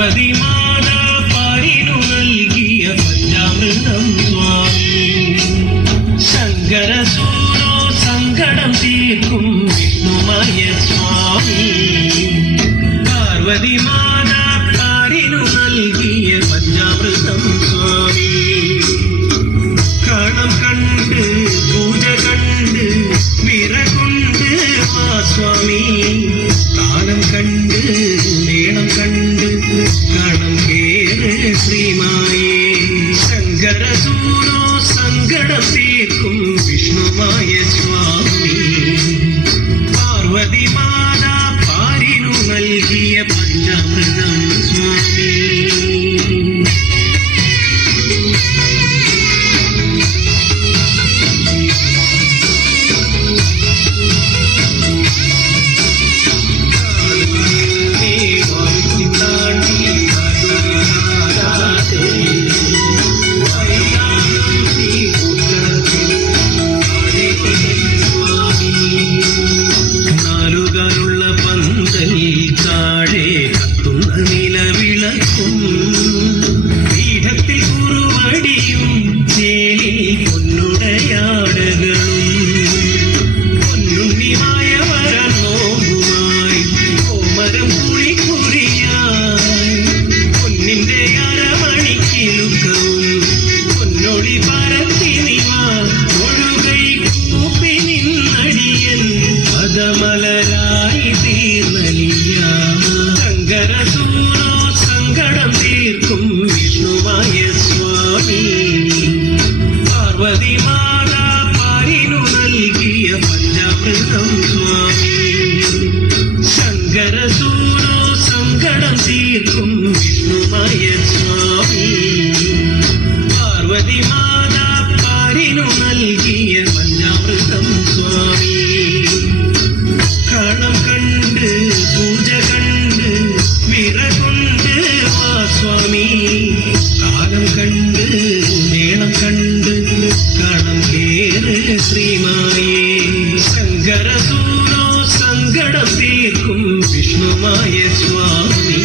പാർവതി മാതാ പാരിനു നൽകിയ പഞ്ചാമൃതം സ്വാമി ശങ്കരസൂനോ സങ്കടം തീർക്കും വിഷ്ണുമായ സ്വാമി പാർവതി മാതാ പാരിനു നൽകിയ പഞ്ചാമൃതം സ്വാമി കണം കണ്ട് പൂജ കണ്ട് വിറകൊണ്ട് വാ സ്വാമി കാലം കണ്ട് മേളം കണ്ട് കണം കേറ് ശ്രീമായേ ശങ്കരസൂനോ സങ്കടം തീർക്കും വിഷ്ണുമായ സ്വാമി പാർവതി മാതാ പാരിനു നൽകിയ പഞ്ചാമൃതം സ്വാമി പീഠത്തിൽ കുറുവടിയും ചേലിൽ പൊന്നുടയാടകളും പൊന്നുണ്ണിമായ വരനോവുമായി കോമരം കുറിക്കുറിയായി പൊന്നിന്റെ അരമണിക്കിലുക്കവും പൊന്നൊളി പരത്തി നിവ ഒഴുകൈ കൂപ്പി നിന്നടിയൻ പദമലരായി തീർന്നലിയ ശങ്കരസൂനോ സങ്കടം തീർക്കും വിഷ്ണുമായ സ്വാമി പാർവതി മാതാ പാരിനു നൽകിയ പഞ്ചാമൃതം സ്വാമി ശങ്കരസൂനോ സങ്കടം തീർക്കും വിഷ്ണുമായ സ്വാമി പാർവതി മാതാ പാരിനു നൽകിയ പഞ്ചാമൃതം സ്വാമി കണം കണ്ട് പൂജ കണ്ട് വിറകൊണ്ട് വാ സ്വാമി കാലം കണ്ട് മേളം കണ്ട് കണം കേറ് ശ്രീമായേ ശങ്കരസൂനോ സങ്കടം തീർക്കും വിഷ്ണുമായ സ്വാമി